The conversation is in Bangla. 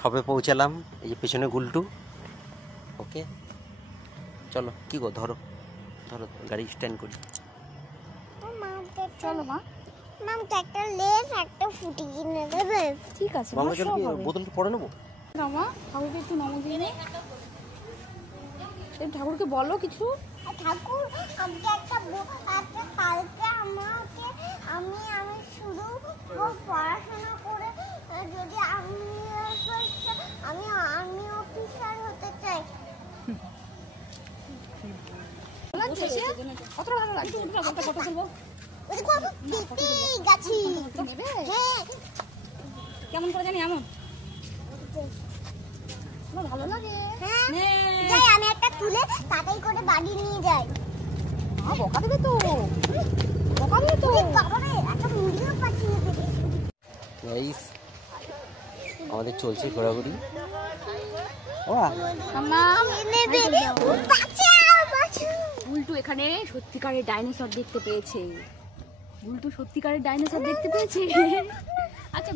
সবে পৌঁছালাম। এই যে পেছনে গুলটু। ওকে চলো, কি গো, ধরো ধরো গাড়ি স্ট্যান্ড করি। চলো মা, মাম একটা লেস একটা ফুটি কিনে দেবে? ঠিক আছে, গঙ্গা জল বোতলটা পরে নেবো না মা। ঠাকুরকে একটু নমো দিয়ে নে। ঠাকুরকে বলো কিছু। ঠাকুর আমাকে একটা কালকে আমাকে আমি শুরু পড়াশোনা করে যদি আমি অফিসার হতে চাই। কত ভালো লাগছে। ফটো তুলবো। কেমন করে জানি এমন ভালো লাগে। যাই আমি একটা তুলে তাড়াতাড়ি করে বাড়ি নিয়ে যাই। বকা দেবে তো, বকা দেবে তো। একটা মুড়িও পাচ্ছি না। গাইস আমাদের চলছে ঘোরাঘুরি। বুলটু এখানে সত্যিকারের ডাইনোসর দেখতে পেয়েছে। বুলটু সত্যিকারের ডাইনোসর দেখতে পেয়েছে। আচ্ছা